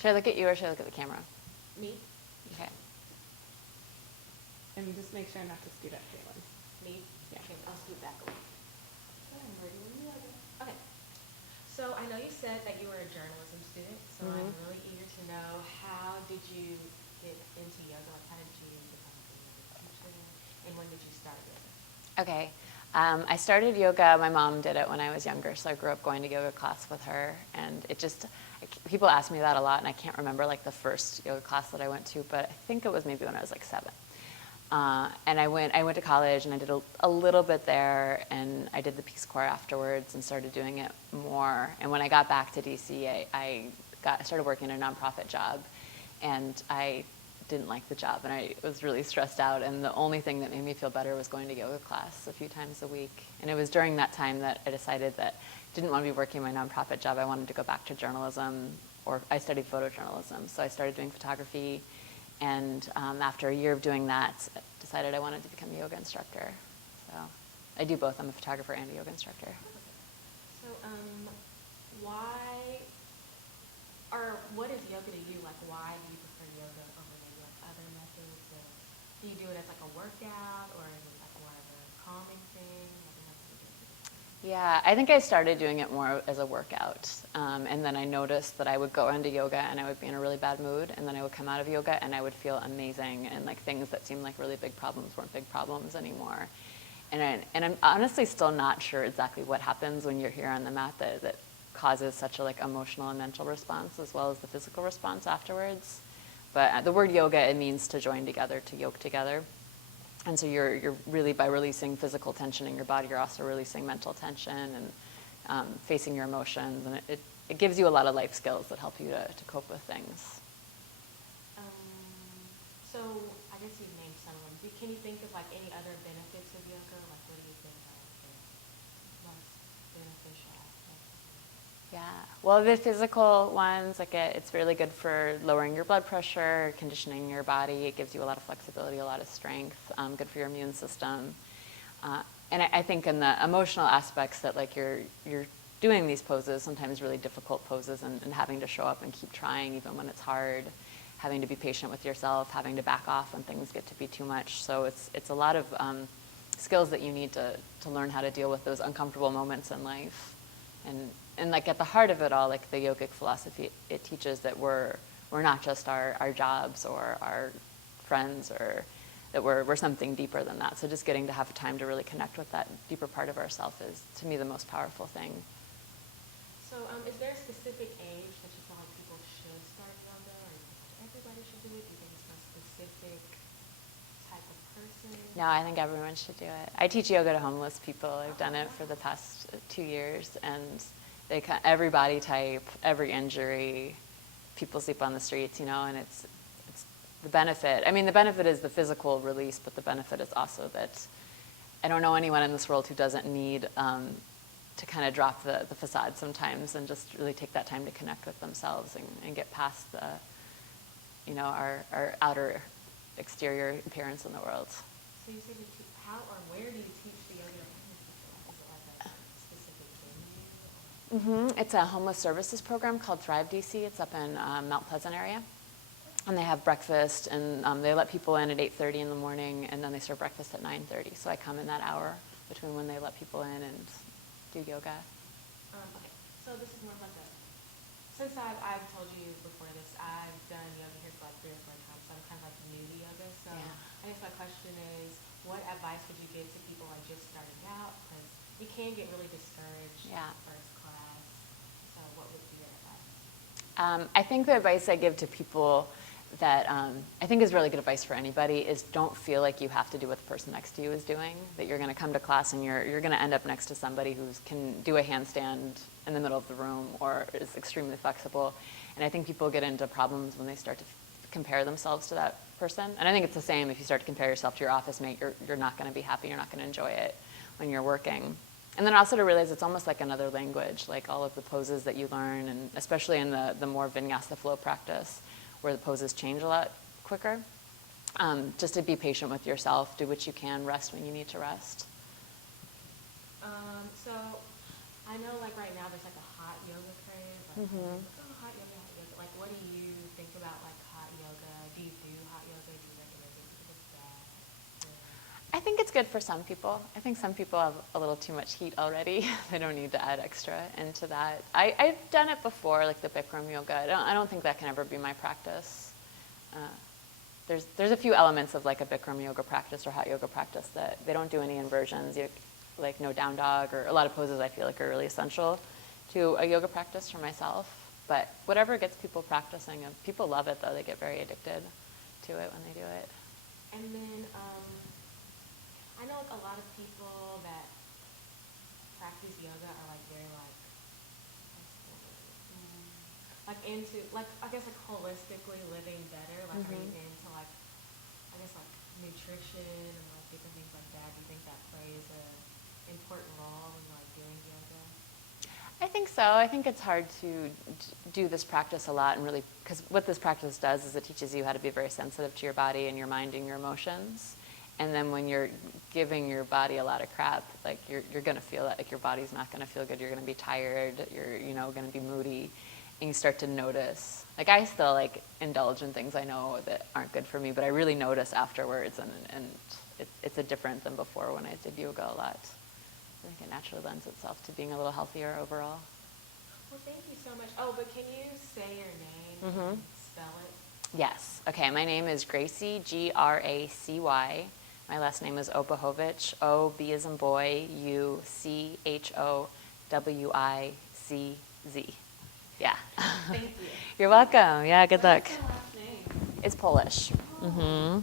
Should I look at you or should I look at the camera? Me? Okay. And just make sure not to scoot up, Jailyn. Me? Yeah. Okay, I'll scoot back away. I'm ready when you are. Okay. So I know you said that you were a journalism student, so I'm really eager to know, how did you get into yoga? Like, how did you become a yoga teacher? And when did you start yoga? Okay. I started yoga. My mom did it when I was younger, so I grew up going to yoga class with her. And it just, people ask me that a lot, and I can't remember like the first yoga class that I went to, but I think it was maybe when I was like 7. And I went to college, and I did a little bit there, and I did the Peace Corps afterwards and started doing it more. And when I got back to DC, I started working in a nonprofit job, and I didn't like the job, and I was really stressed out, and the only thing that made me feel better was going to yoga class a few times a week. And it was during that time that I decided that I didn't want to be working my nonprofit job. I wanted to go back to journalism, or I studied photojournalism, so I started doing photography, and after a year of doing that, I decided I wanted to become a yoga instructor. So I do both. I'm a photographer and a yoga instructor. So, why, or what is yoga to you? Like, why do you prefer yoga over maybe like other methods? Or do you do it as like a workout, or is it like more of a calming thing? Yeah, I think I started doing it more as a workout. And then I noticed that I would go into yoga and I would be in a really bad mood, and then I would come out of yoga and I would feel amazing, and like things that seemed like really big problems weren't big problems anymore. And I'm honestly still not sure exactly what happens when you're here on the mat that causes such a like emotional and mental response as well as the physical response afterwards. But the word yoga, it means to join together, to yoke together. And so you're really, by releasing physical tension in your body, you're also releasing mental tension and facing your emotions. And it gives you a lot of life skills that help you to cope with things. So I guess you've named some of them. Can you think of like any other benefits of yoga? Like, what do you think are the most beneficial aspects? Yeah, well, the physical ones, like it's really good for lowering your blood pressure, conditioning your body. It gives you a lot of flexibility, a lot of strength, good for your immune system. And I think in the emotional aspects that like you're doing these poses, sometimes really difficult poses, and having to show up and keep trying even when it's hard, having to be patient with yourself, having to back off when things get to be too much. So it's a lot of skills that you need to learn how to deal with those uncomfortable moments in life. And like at the heart of it all, like the yogic philosophy, it teaches that we're not just our jobs or our friends, or that we're something deeper than that. So just getting to have time to really connect with that deeper part of ourself is, to me, the most powerful thing. So is there a specific age that you feel like people should start yoga, or everybody should do it? Do you think it's a specific type of person? No, I think everyone should do it. I teach yoga to homeless people. I've done it for the past 2 years, and every body type, every injury, people sleep on the streets, and it's the benefit. I mean, the benefit is the physical release, but the benefit is also that I don't know anyone in this world who doesn't need to kind of drop the facade sometimes and just really take that time to connect with themselves and get past our outer exterior appearance in the world. So you said how or where do you teach the yoga? Is it like a specific venue? It's a homeless services program called Thrive DC. It's up in Mount Pleasant area. And they have breakfast, and they let people in at 8:30 in the morning, and then they serve breakfast at 9:30. So I come in that hour between when they let people in and do yoga. Okay, so this is more of like since I've told you before this, I've done yoga here for like 3 or 4 times, so I'm kind of like new to yoga. So yeah. I guess my question is, what advice would you give to people like just starting out? Because you can get really discouraged in the first class. So what would be your advice? I think the advice I give to people that I think is really good advice for anybody is don't feel like you have to do what the person next to you is doing, that you're going to come to class and you're going to end up next to somebody who can do a handstand in the middle of the room or is extremely flexible. And I think people get into problems when they start to compare themselves to that person. And I think it's the same if you start to compare yourself to your office mate, you're not going to be happy, you're not going to enjoy it when you're working. And then also to realize it's almost like another language, like all of the poses that you learn, and especially in the more vinyasa flow practice, where the poses change a lot quicker. Just to be patient with yourself, do what you can, rest when you need to rest. So I know like right now there's like a hot yoga craze. Like, hot yoga. Like what do you think about like hot yoga? Do you do hot yoga? Do you recommend it? Do you think it's bad? I think it's good for some people. I think some people have a little too much heat already. They don't need to add extra into that. I've done it before, like the Bikram yoga. I don't think that can ever be my practice. There's a few elements of like a Bikram yoga practice or hot yoga practice that they don't do any inversions, like no down dog, or a lot of poses I feel like are really essential to a yoga practice for myself. But whatever gets people practicing, and people love it though. They get very addicted to it when they do it. And then I know like a lot of people that practice yoga are like very like into like I guess like holistically living better. Like are you into like I guess like nutrition and like different things like that? Do you think that plays a important role in like doing yoga? I think so. I think it's hard to do this practice a lot and really, because what this practice does is it teaches you how to be very sensitive to your body and your mind and your emotions. And then when you're giving your body a lot of crap, like you're going to feel that, like your body's not going to feel good. You're going to be tired. You're going to be moody, and you start to notice. Like I still like indulge in things I know that aren't good for me, but I really notice afterwards, and it's a different than before when I did yoga a lot. I think it naturally lends itself to being a little healthier overall. Well, thank you so much. Oh, but can you say your name and spell it? Yes. Okay, my name is Gracie, Gracy. My last name is Obuchovic, O-B as in boy, U-C-H-O-W-I-C-Z. Yeah. Thank you. You're welcome. Yeah, good luck. What's your last name? It's Polish. Mm-hmm.